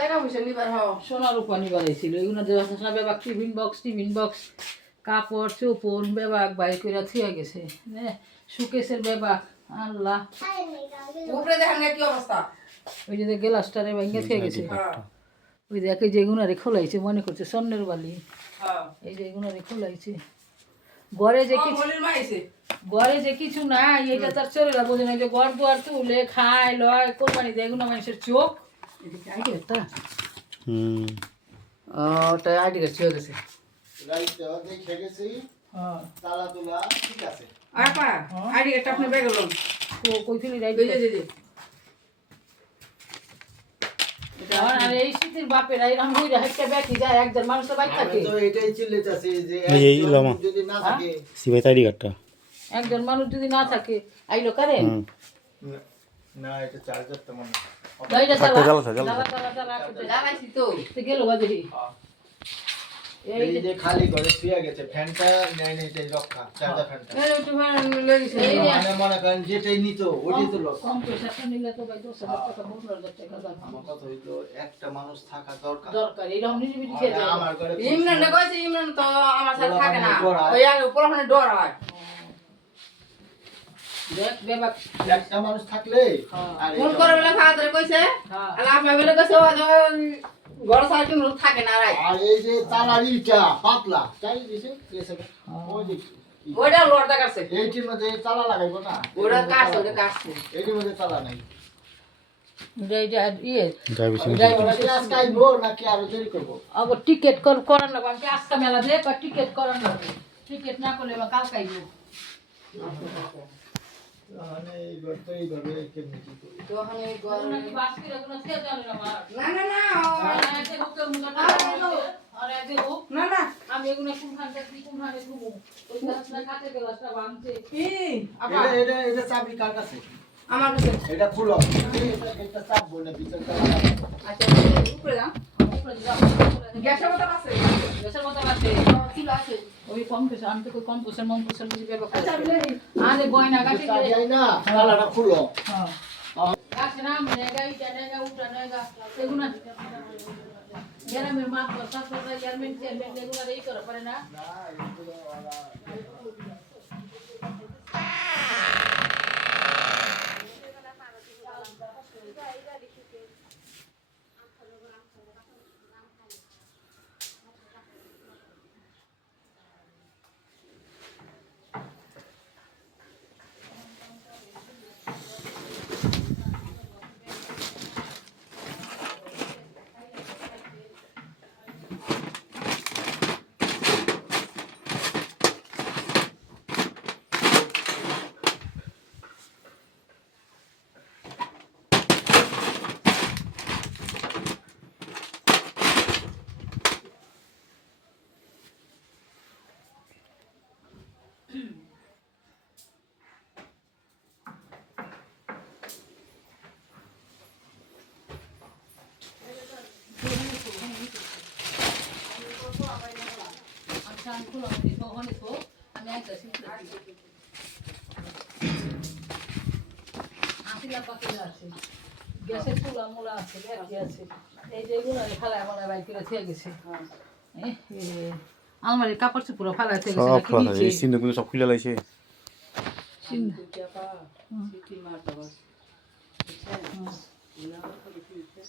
টাকা পয়সা নিবার হও সোনার রূপা নিবার আইছিল এগুলো দেওয়া সোনা বেবাক টিফিন বক্স কাপড় চোপড় বেবাক বাই করে থুয়া গেছে সুকেশের বেবাক আল্লাহ উপরে দেখেন না কি অবস্থা ওই যে গ্লাসটারে ভাঙ্গে থুয়া গেছে ওই দেখে যে এগুনারে খোলাইছে মনে করছে স্বর্ণের বালি এই যে এগুনারে খোলাইছে ঘরে যে কিছু নাই এটা তার চলে বোঝে না যে ঘর দুয়ার তুলে খায় লয় কোরবানি দেয় এগুলো মানুষের চোখ এদিকে আইডি একটা ওটা আইডি কার্ড ছিঁড়ে গেছে আইডি কার্ডটা আপনি ব্যাগে লন কই ফেলি আইডি আর এই শীতের বাপের এরকম হইরা হেঁটে ব্যাঠি যায় একজন মানুষের বাইক থাকে তো এটাই চিল্লাইতাছে যে যদি না থাকে সিবাই আইডি কার্ডটা একজন মানুষ যদি না থাকে আইলো কারেন না এটা চার্জার তো মানে গাড়িটা চালা লাগাইছি তো গেল বাজে এই যে খালি ঘরে শুয়ে গেছে ফ্যানটা নেই নেই তাই রক্ষা চার্জার ফ্যানটা এই যে মানে মনে করেন যেটাই নিত ওইটাই তো লস কম পয়সা নিলে তো ভাই 10,000 টাকা 15,000 টাকা দাম আমার কথা হইলো একটা মানুষ থাকা দরকার দরকার এরকম নিরিবিলি খেয়ে যায় আমার ঘরে ইমরান না কইছে ইমরান তো আমার সাথে থাকে না ওই আগে পোলাপানে ডর হয় দেখ বেবাক একটা মানুষ থাকলে আর ফোন করে বলে ফাদার কইছে হ্যাঁ আর আপনি বলে কইছে ঘর সাইড লোক থাকে না রাই আর এই যে তালারিটা পাতলা চাই দিছে ওই যে ওইটা লড়দা কাছে এইটির মধ্যে তালা লাগাইবো না ওটা কাছে ওটা কাছে এইটির মধ্যে তালা নাই আজকে আইবো নাকি আরো দেরি করবো अब टिकट করার না আমি আজকে মেলা দে বা টিকেট করার না টিকেট না করলে বা কাল কাইবো মানে এইভাবে কেমনি কি করি তো আমি নাকি বাস করে কোনো ছেড়ে জানো না আমার না না না আরে যে হুকের মুখে আরে যে হুক না না আমি এগুলো কোনখানটা কোনখানে ঘুমো ওই গাছটা কাটে গেলাসটা ভাঙছে কি আপা এটা চাবি কার কাছে আমার কাছে এটা খুলো এটা চাপ বলে ভিতর তালা আচ্ছা উপরে যাও উপরে যাও গ্যাসের মতো আছে গ্যাসের মতো আছে ছিল আছে ওই কম পয়সা আমি তো কই কম পয়সা মন পয়সা বুঝি ব্যবহার আচ্ছা করি বলে আরে গয়না গাছে চাবি আই না তালাটা খুলো হ্যাঁ গাছে নাম নেগা ইটা নেগা উটা নেগা এগুনা গ্রামের মাঠ সাতটা চেয়ারম্যান এগুলা এই করে পারে না গ্যাসের চুলা মোলা আছে ব্যাটারি আছে এই যে এগুলো ফালায় ফালায় বাইক করে থেকে গেছে আলমারি কাপড় চোপড় ফালায় থেকে গেছে সব খোলা এই সিনগুলো সব খুলে লাইছে সিন